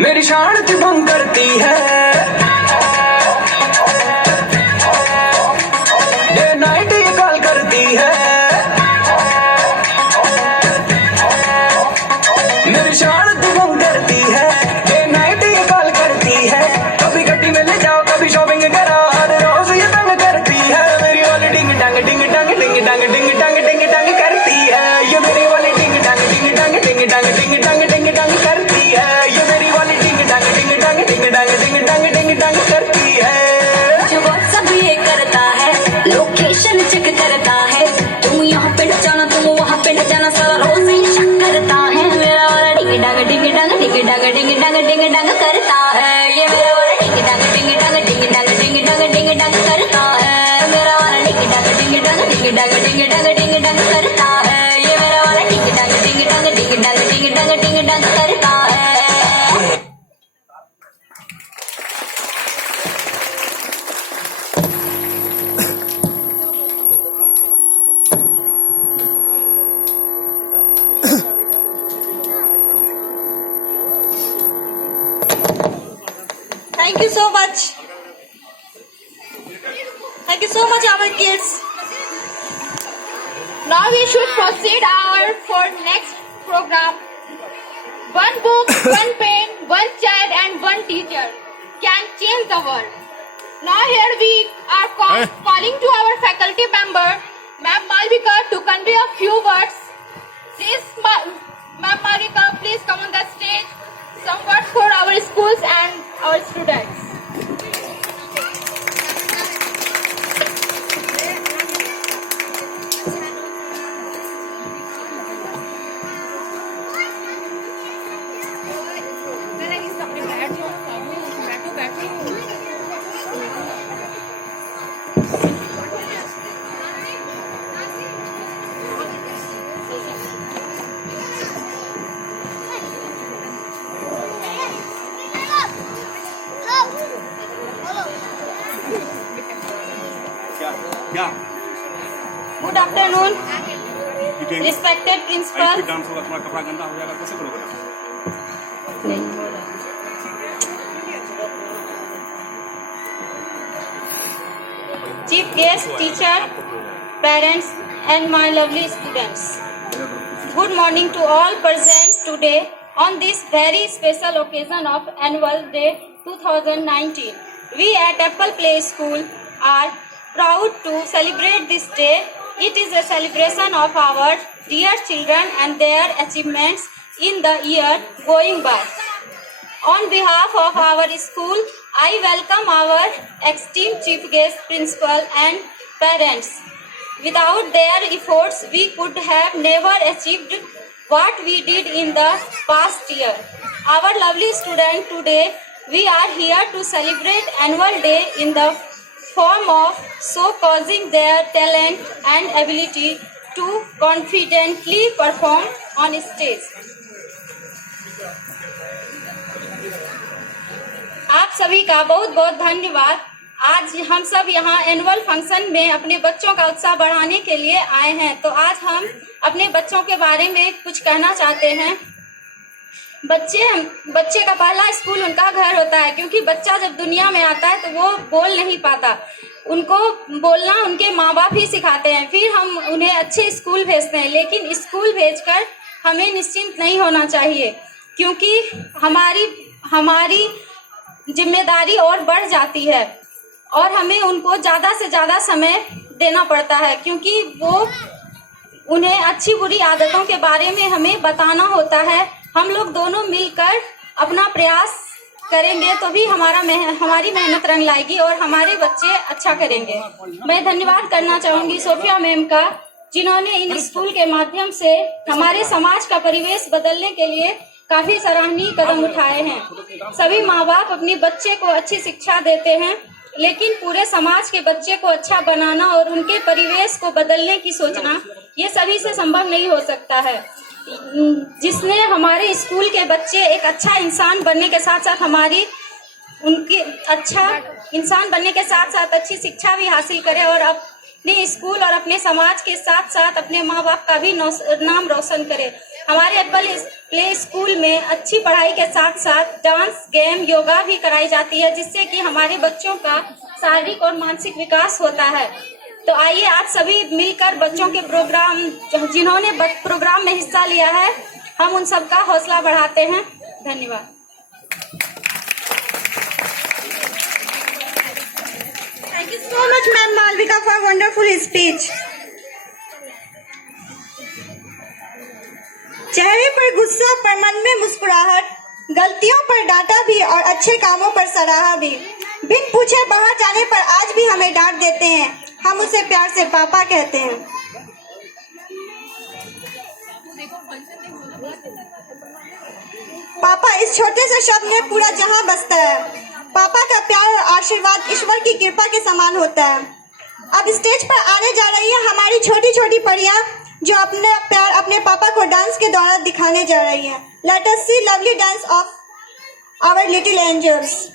मेरी शांति भंग करती है, डे नाइट ये कॉल करती है, मेरी शांति भंग करती है, डे नाइट ये कॉल करती है। कभी गड्डी में ले जाओ, कभी शॉपिंग करो, हर रोज ये तंग करती है। मेरी वाली डिंग डंग डिंग डंग डिंग डंग डिंग डंग डिंग डंग करती है। ये मेरी वाली डिंग डंग डिंग डंग डिंग डंग डिंग डंग डिंग डंग करती है। ये मेरी वाली डिंग डंग डिंग डंग डिंग डंग डिंग डंग डिंग डंग करती है। जो व्हाट्सएप ये करता है, लोकेशन चेक करता है, तुम यहाँ पे न जाना, तुम वहाँ पे न जाना, सारा रोज ही शक करता है। मेरा वाला डिंग डंग डिंग डंग डिंग डंग डिंग डंग डिंग डंग करता है। ये मेरा वाला डिंग डंग डिंग डंग डिंग डंग डिंग डंग डिंग डंग करता है। मेरा वाला डिंग डंग डिंग डंग डिंग डंग डिंग डंग डिंग डंग करता है। ये मेरा वाला डिंग डंग डिंग डंग डिंग डंग डिंग डंग डिंग डंग करता है। Thank you so much. Thank you so much, our kids. Now we should proceed for next program. One book, one pen, one child and one teacher can change the world. Now here we are calling to our faculty member, Ma'am Malvika, to convey a few words. Please, Ma'am Malvika, please come on the stage. Some words for our schools and our students. Good afternoon, respected principal, dance होगा, तुम्हारा कपड़ा गंदा हो जाएगा, कैसे करोगे? chief guest, teacher, parents, and my lovely students. Good morning to all present today on this very special occasion of Annual Day 2019. We at Apple Play School are proud to celebrate this day. It is a celebration of our dear children and their achievements in the year going by. On behalf of our school, I welcome our esteemed chief guest, principal and parents. Without their efforts, we could have never achieved what we did in the past year. Our lovely student, today we are here to celebrate annual day in the form of showcasing their talent and ability to confidently perform on stage. आप सभी का बहुत बहुत धन्यवाद। आज हम सब यहाँ एनुअल फंक्शन में अपने बच्चों का उत्साह बढ़ाने के लिए आए हैं। तो आज हम अपने बच्चों के बारे में कुछ कहना चाहते हैं। बच्चे का पहला स्कूल उनका घर होता है, क्योंकि बच्चा जब दुनिया में आता है तो वो बोल नहीं पाता। उनको बोलना उनके माँ बाप ही सिखाते हैं, फिर हम उन्हें अच्छे स्कूल भेजते हैं। लेकिन स्कूल भेजकर हमें निश्चिंत नहीं होना चाहिए, क्योंकि हमारी जिम्मेदारी और बढ़ जाती है और हमें उनको ज़्यादा से ज़्यादा समय देना पड़ता है, क्योंकि उन्हें अच्छी बुरी आदतों के बारे में हमें बताना होता है। हम लोग दोनों मिलकर अपना प्रयास करेंगे तो भी हमारी मेहनत रंग लाएगी और हमारे बच्चे अच्छा करेंगे। मैं धन्यवाद करना चाहूँगी सोफिया मैम का, जिन्होंने इन स्कूल के माध्यम से हमारे समाज का परिवेश बदलने के लिए काफी सराहनीय कदम उठाए हैं। सभी माँ बाप अपने बच्चे को अच्छी शिक्षा देते हैं, लेकिन पूरे समाज के बच्चे को अच्छा बनाना और उनके परिवेश को बदलने की सोचना ये सभी से संभव नहीं हो सकता है। जिसने हमारे स्कूल के बच्चे एक अच्छा इंसान बनने के साथ साथ उनकी अच्छा इंसान बनने के साथ साथ अच्छी शिक्षा भी हासिल करे और अपने स्कूल और अपने समाज के साथ साथ अपने माँ बाप का भी नाम रोशन करे। हमारे एप्पल प्ले स्कूल में अच्छी पढ़ाई के साथ साथ डांस, गेम, योगा भी कराई जाती है, जिससे कि हमारे बच्चों का शारीरिक और मानसिक विकास होता है। तो आइए आज सभी मिलकर बच्चों के प्रोग्राम, जिन्होंने प्रोग्राम में हिस्सा लिया है, हम उन सबका हौसला बढ़ाते हैं। धन्यवाद। Thank you so much, Ma'am Malvika, for a wonderful speech. चेहरे पर गुस्सा पर मन में मुस्कुराहट, गलतियों पर डांटा भी और अच्छे कामों पर सराहा भी। बिन पूछे बाहर जाने पर आज भी हमें डांट देते हैं, हम उसे प्यार से पापा कहते हैं। पापा इस छोटे से शब्द में पूरा जहां बसता है। पापा का प्यार और आशीर्वाद ईश्वर की कृपा के समान होता है। अब स्टेज पर आने जा रही है हमारी छोटी छोटी परियां, जो अपना प्यार अपने पापा को डांस के दौरान दिखाने जा रही हैं। Let us see lovely dance of our little angels.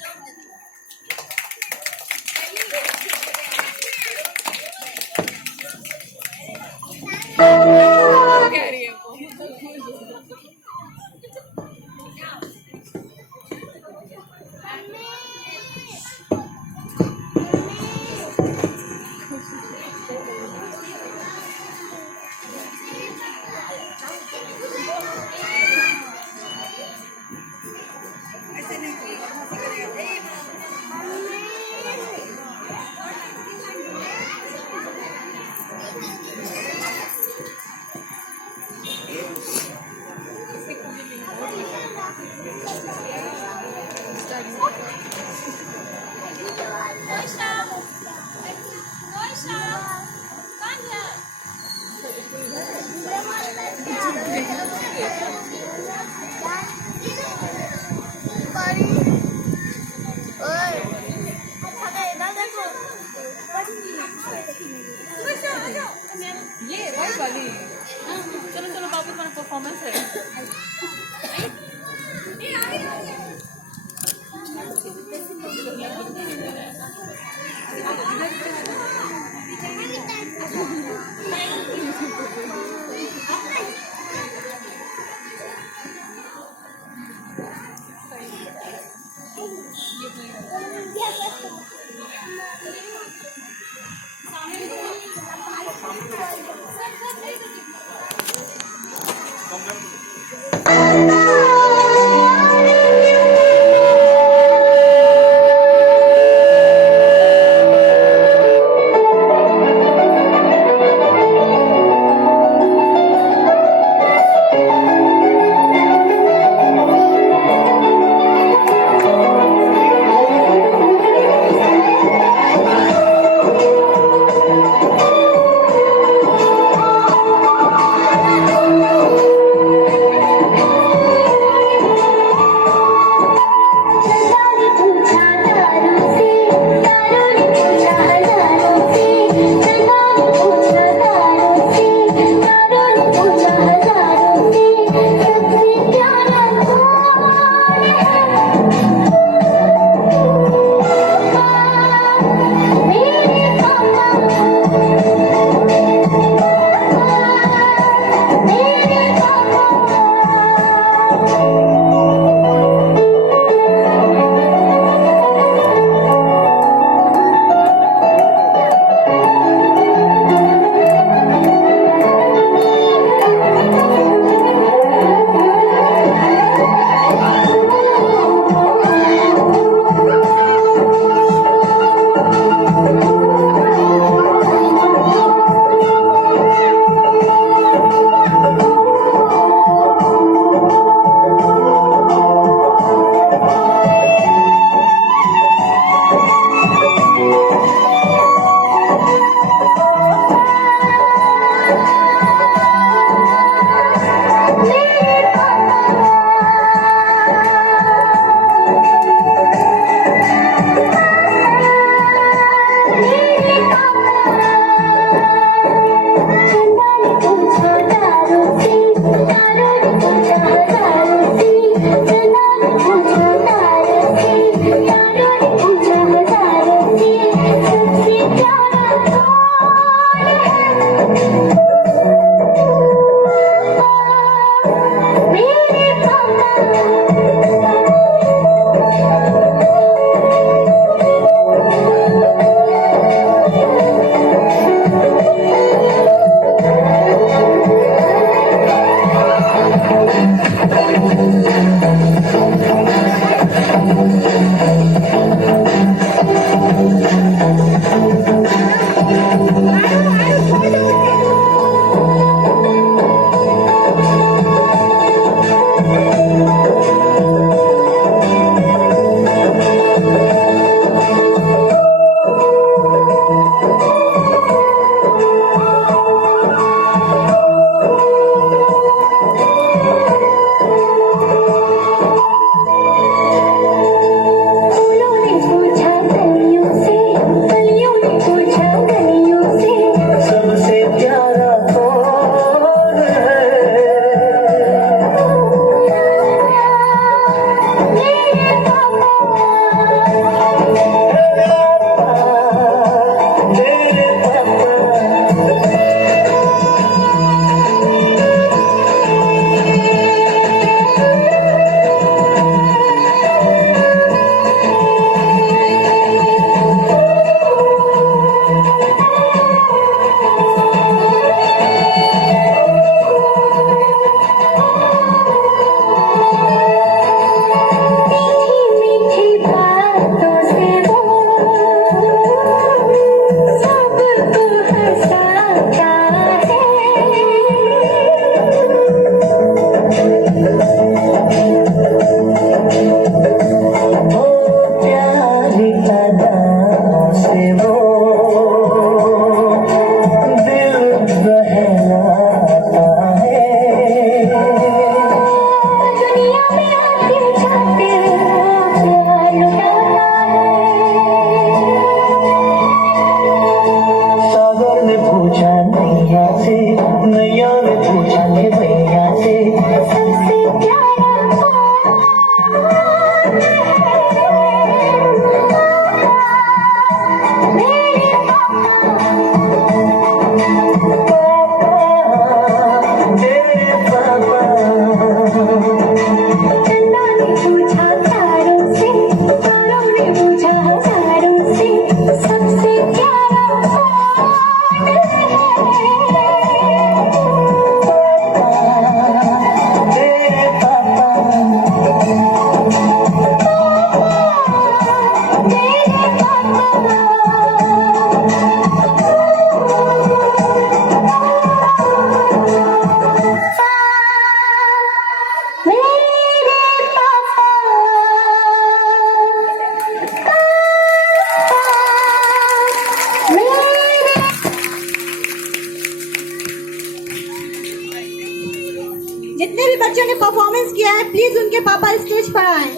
पापा स्टेज पर आए।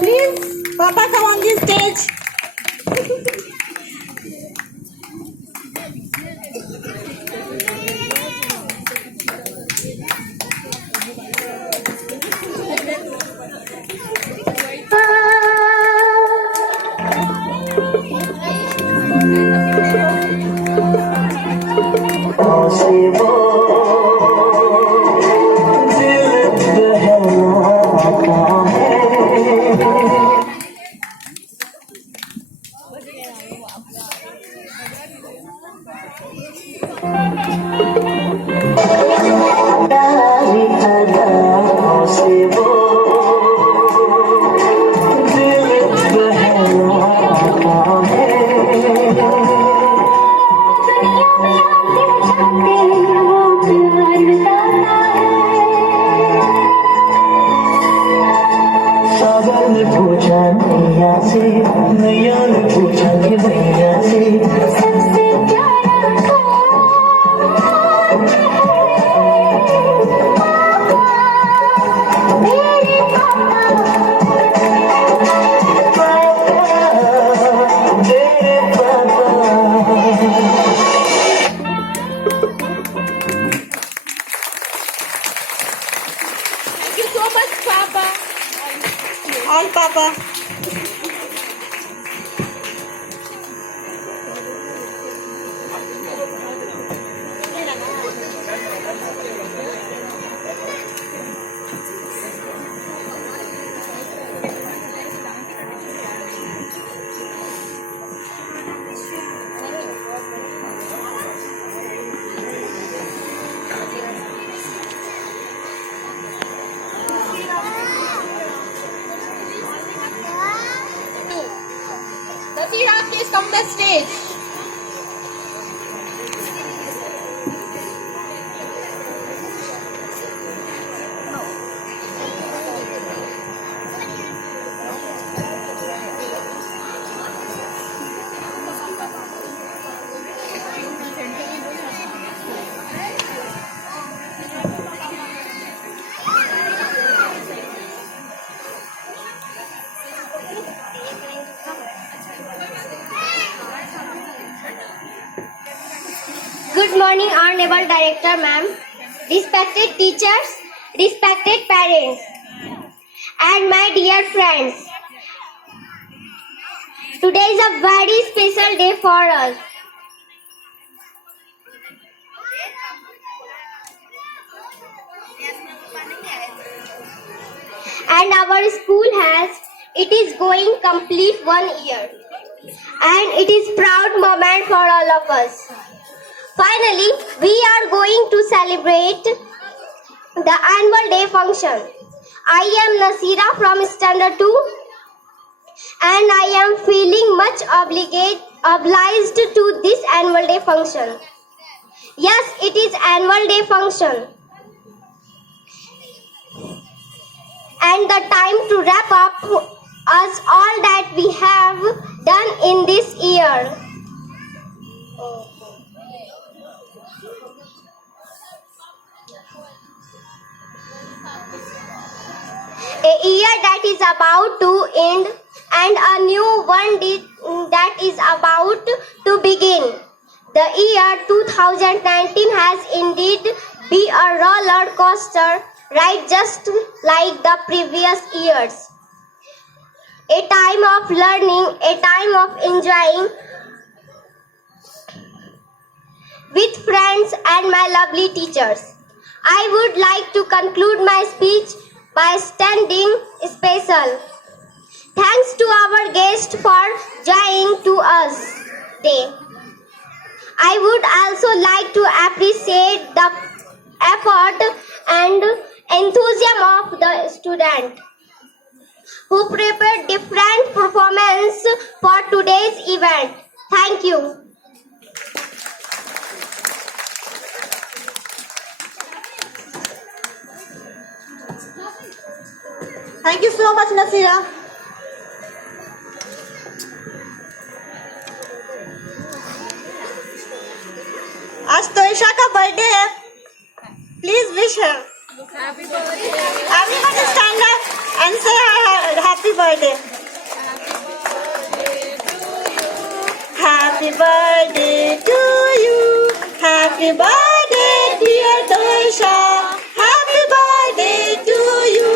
प्लीज पापा कम ऑन दी स्टेज। सागर ने पूछा नैया से, नैया ने पूछा कि नैया से सबसे प्यारा मेरे पापा, मेरे पापा। Thank you so much, Papa. All पापा। Nasira, please come to the stage. Good morning, Honorable Director Ma'am, respected teachers, respected parents, and my dear friends. Today is a very special day for us. And our school it is going complete 1 year. And it is proud moment for all of us. Finally, we are going to celebrate the annual day function. I am Nasira from Standard 2 and I am feeling much obliged to this annual day function. Yes, it is annual day function. And the time to wrap up us all that we have done in this year. A year that is about to end and a new one that is about to begin. The year 2019 has indeed been a roller coaster ride just like the previous years. A time of learning, a time of enjoying with friends and my lovely teachers. I would like to conclude my speech by standing special thanks to our guest for joining to us today. I would also like to appreciate the effort and enthusiasm of the student who prepared different performance for today's event. Thank you. Thank you so much, Nasira. आज तो ईशा का बर्थडे है, please wish her. Everyone stand up and say happy birthday. Happy birthday to you. Happy birthday, dear Tosha. Happy birthday to you.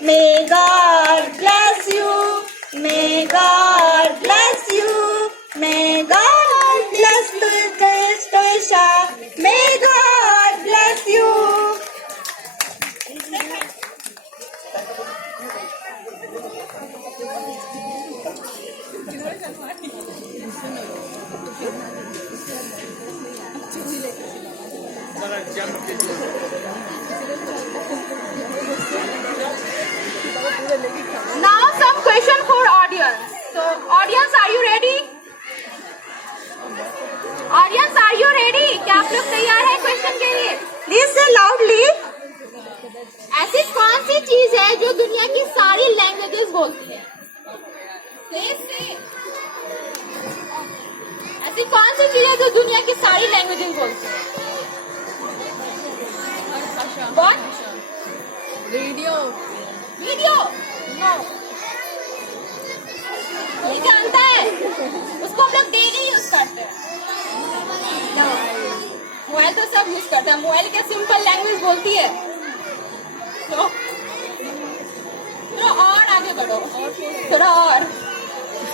May God bless you. May God bless you. May God bless Tosha. May God bless you. Now some question for audience. So audience, are you ready? Audience, are you ready? क्या आप लोग तैयार हैं क्वेश्चन के लिए? Please say loudly. ऐसी कौन सी चीज है जो दुनिया की सारी लैंग्वेजेस बोलती है? Please say. ऐसी कौन सी चीज है जो दुनिया की सारी लैंग्वेजेस बोलती है? What? वीडियो नो, कोई जानता है? उसको हम लोग डेली यूज करते हैं। मोबाइल तो सब यूज करते हैं। मोबाइल क्या सिंपल लैंग्वेज बोलती है? थोड़ा और आगे बढ़ो, थोड़ा और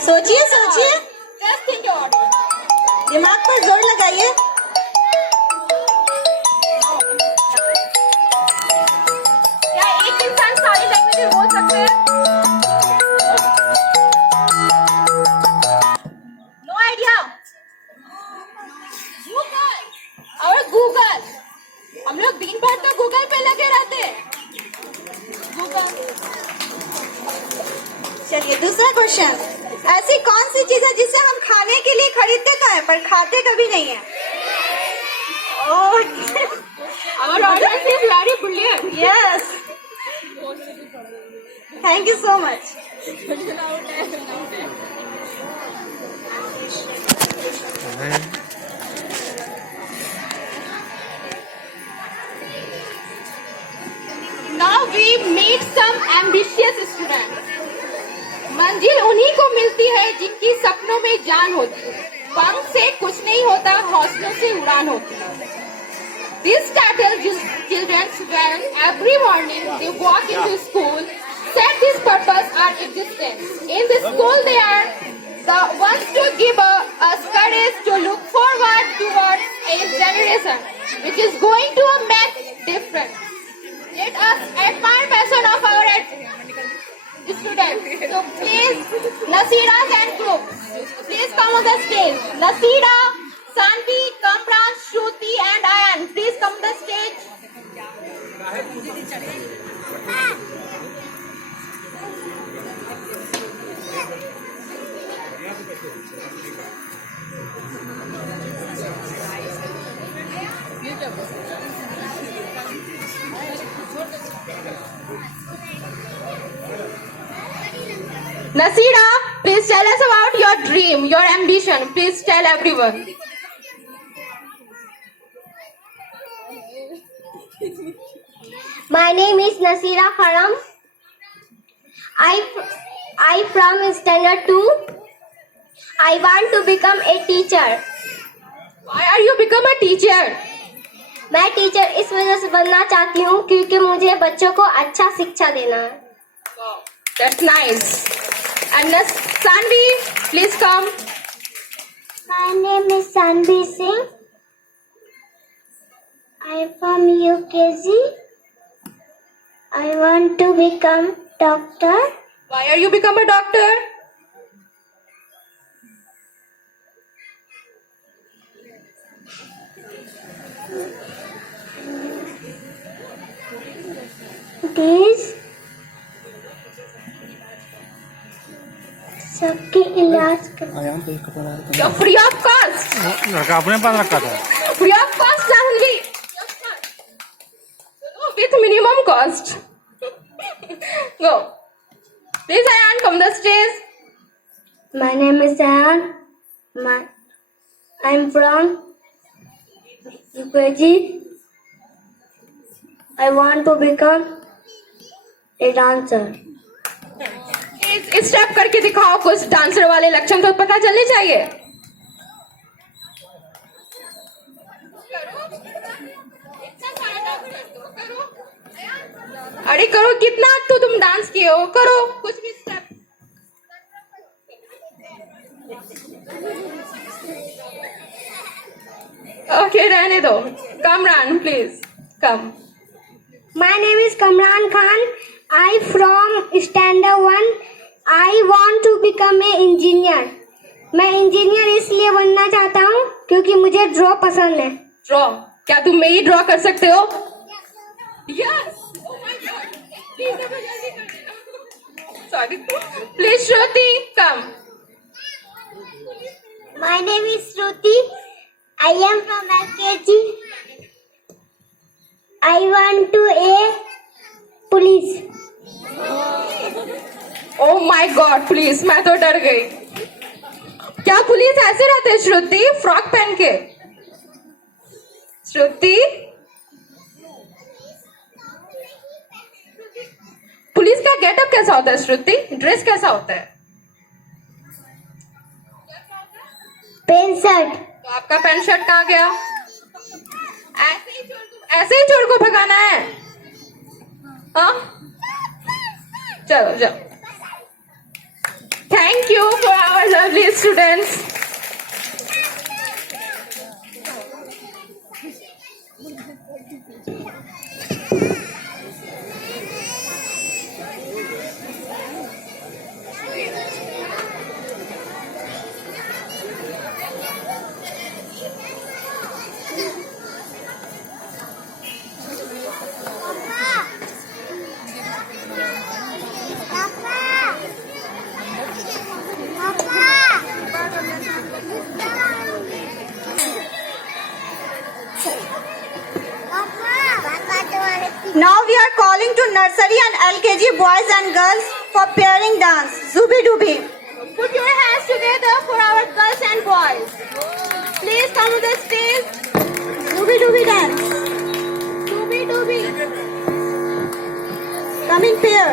सोचिए सोचिए, जस्ट थिंक योर दिमाग पर जोर लगाइए। क्या एक इंसान सारी लैंग्वेजेस बोल सकते हैं? No idea. गूगल। हम लोग दिन भर तो गूगल पे लगे रहते हैं। गूगल। चलिए दूसरा क्वेश्चन, ऐसी कौन सी चीज है जिसे हम खाने के लिए खरीदते तो हैं पर खाते कभी नहीं है? Our audience is very brilliant. Yes. Thank you so much. Now we meet some ambitious students. मंजिल उन्हीं को मिलती है जिनकी सपनों में जान होती है। पंख से कुछ नहीं होता, हौसलों से उड़ान होती है। These startled children when every morning they walk into school set this purpose or existence. In the school they are the ones to give us courage to look forward towards a generation which is going to make difference. Let us admire passion of our students. So please, Nasira and group, please come on the stage. Nasira, Sanvi, Kamran, Shruti and Ayan, please come on the stage. Nasira, please tell us about your dream, your ambition. Please tell everyone. My name is Nasira Faram. I from standard 2. I want to become a teacher. Why are you become a teacher? मैं टीचर इस वजह से बनना चाहती हूँ क्योंकि मुझे बच्चों को अच्छा शिक्षा देना है. That's nice. And Sanvi, please come. My name is Sanvi Singh. I am from UKG. I want to become doctor. Why are you become a doctor? These सबके इलाज कर. You're free of cost. लड़का अपने पास रखा था. Free of cost, Sanvi. With minimum cost. Go. Please, Ayan, come the stage. My name is Ayan. I'm from UKG. I want to become a dancer. इस स्टेप करके दिखाओ, कुछ डांसर वाले लक्षण तो पता चलने चाहिए। अरे करो, कितना तो तुम डांस किए हो, करो कुछ भी स्टेप। ओके, रहने दो। Kamran please come. My name is Kamran Khan. I from Standard 1. I want to become a engineer. मैं इंजीनियर इसलिए बनना चाहता हूँ क्योंकि मुझे ड्रॉ पसंद है। ड्रॉ? क्या तुम में ही ड्रॉ कर सकते हो? Yes. Sorry please Shruti come. My name is Shruti. I am from LKG. I want to a police. Oh my God, please मैं तो डर गई। क्या पुलिस ऐसे रहते हैं श्रुति, फ्रॉक पहन के? श्रुति, पुलिस का गेटअप कैसा होता है श्रुति? ड्रेस कैसा होता है? Pant shirt. तो आपका पैंट शर्ट कहाँ गया? ऐसे ही चोर को भगाना है? हाँ, चलो जाओ। Thank you for our lovely students. Now we are calling to nursery and LKG boys and girls for pairing dance. Zubi Dubi. Put your hands together for our girls and boys. Please come to the stage. Zubi Dubi dance. Dooby dooby. Coming pair.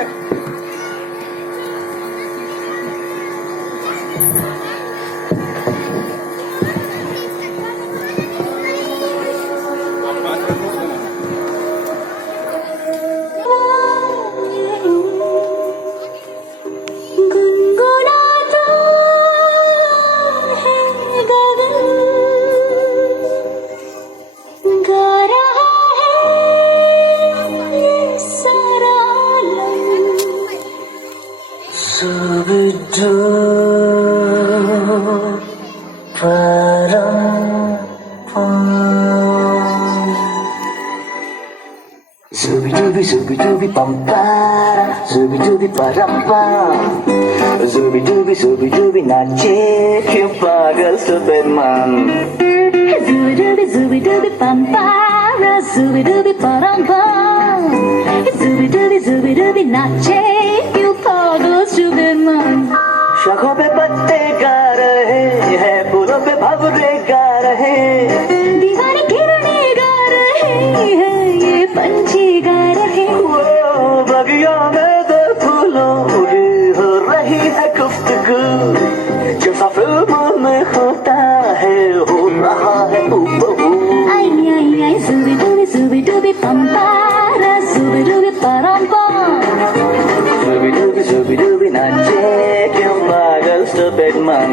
गुनगुनाता है गगन, गा रहा है ये सारा आलम। Subito Zubi dubi pam para, zubi dubi param pam, zubi dubi nache क्यों पागल सफेद मन। Zubi dubi pam para, zubi dubi param pam, zubi dubi नाचे क्यों पागल सफेद मन। शाखों पे पत्ते गा रहे हैं, फूलों पे भंवरे गा रहे, दीवाने किरणें गा रहे हैं, ये पंछी गा रहे। वो बगिया में दो फूलों उड़ी हो रही है गुफ्तगू, जैसा फिल्मों में होता है हो रहा है हूबहू। आई zubi dubi pam para, zubi param pam, zubi dubi नाचे क्यों पागल सफेद मन।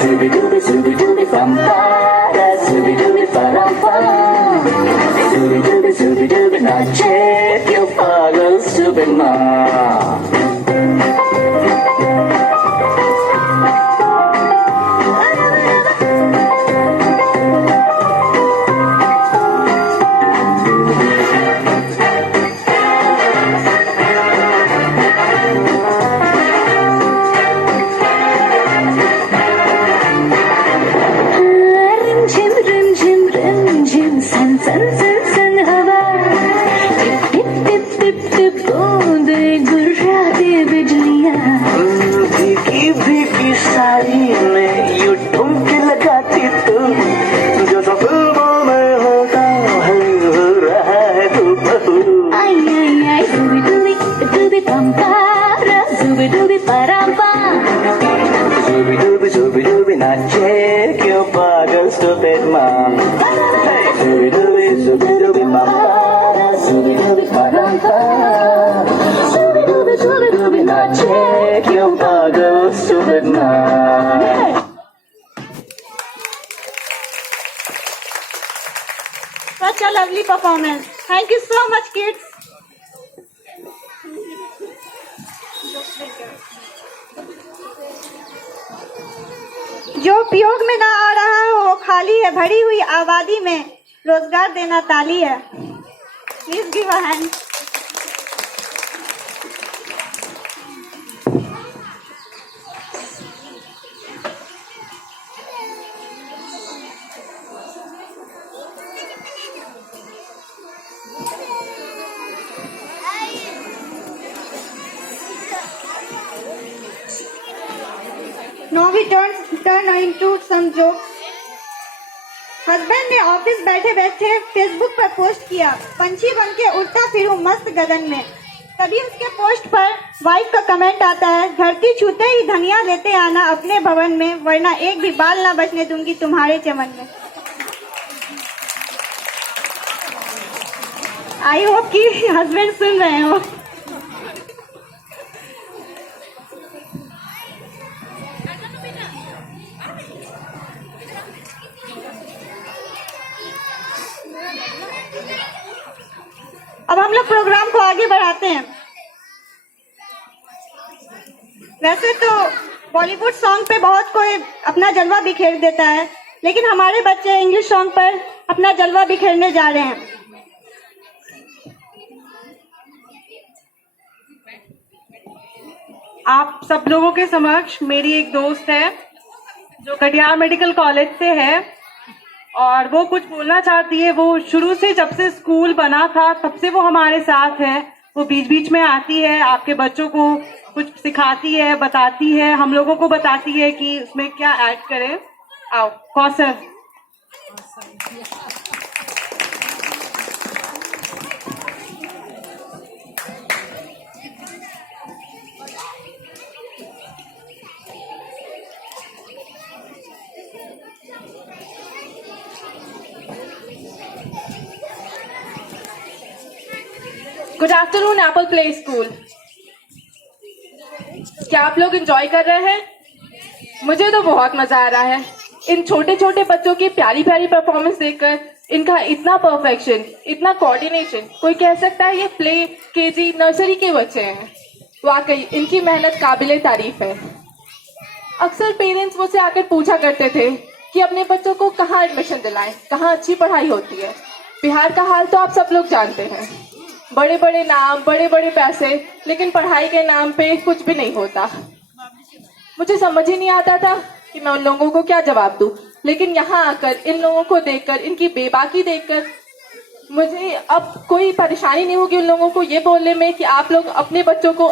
zubi dubi pam para, zubi param pam, zubi dubi नाचे क्यों पागल सफेद मन। सुबी डूबी परापा सुबी डूबी नाचे क्यों पागल stupid mom सुबी डूबी पापा सुबी डूबी परापा सुबी डूबी नाचे क्यों पागल stupid mom. Such a lovely performance. Thank you so much, kids. जो उपयोग में ना आ रहा हो वो खाली है, भरी हुई आबादी में रोजगार देना ताली है. Please give a hand. Now we turn into some jokes. Husband ने ऑफिस बैठे बैठे फेसबुक पर पोस्ट किया, पंछी बन के उड़ता फिरूं मस्त गगन में. तभी उसके पोस्ट पर वाइफ का कमेंट आता है, धरती छूते ही धनिया लेते आना अपने भवन में, वरना एक भी बाल ना बचने दूंगी तुम्हारे चमन में. आई होप कि हस्बैंड सुन रहे हो. अब हम लोग प्रोग्राम को आगे बढ़ाते हैं. वैसे तो बॉलीवुड सॉन्ग पे बहुत कोई अपना जलवा बिखेर देता है, लेकिन हमारे बच्चे इंग्लिश सॉन्ग पर अपना जलवा बिखेरने जा रहे हैं. आप सब लोगों के समक्ष मेरी एक दोस्त है जो कटिहार मेडिकल कॉलेज से है और वो कुछ बोलना चाहती है. वो शुरू से जब से स्कूल बना था तब से वो हमारे साथ है. वो बीच बीच में आती है, आपके बच्चों को कुछ सिखाती है, बताती है, हम लोगों को बताती है कि उसमें क्या ऐड करें. आओ Kausar. Good afternoon Apple play school. क्या आप लोग एंजॉय कर रहे हैं? मुझे तो बहुत मजा आ रहा है इन छोटे छोटे बच्चों की प्यारी प्यारी परफॉर्मेंस देखकर. इनका इतना परफेक्शन, इतना कोऑर्डिनेशन, कोई कह सकता है ये प्ले केजी नर्सरी के बच्चे हैं. वाकई इनकी मेहनत काबिले तारीफ है. अक्सर पेरेंट्स मुझसे आकर पूछा करते थे कि अपने बच्चों को कहाँ एडमिशन दिलाएं, कहाँ अच्छी पढ़ाई होती है. बिहार का हाल तो आप सब लोग जानते हैं. बड़े बड़े नाम, बड़े बड़े पैसे, लेकिन पढ़ाई के नाम पे कुछ भी नहीं होता. मुझे समझ ही नहीं आता था कि मैं उन लोगों को क्या जवाब दूं. लेकिन यहाँ आकर इन लोगों को देखकर, इनकी बेबाकी देखकर मुझे अब कोई परेशानी नहीं होगी उन लोगों को ये बोलने में कि आप लोग अपने बच्चों को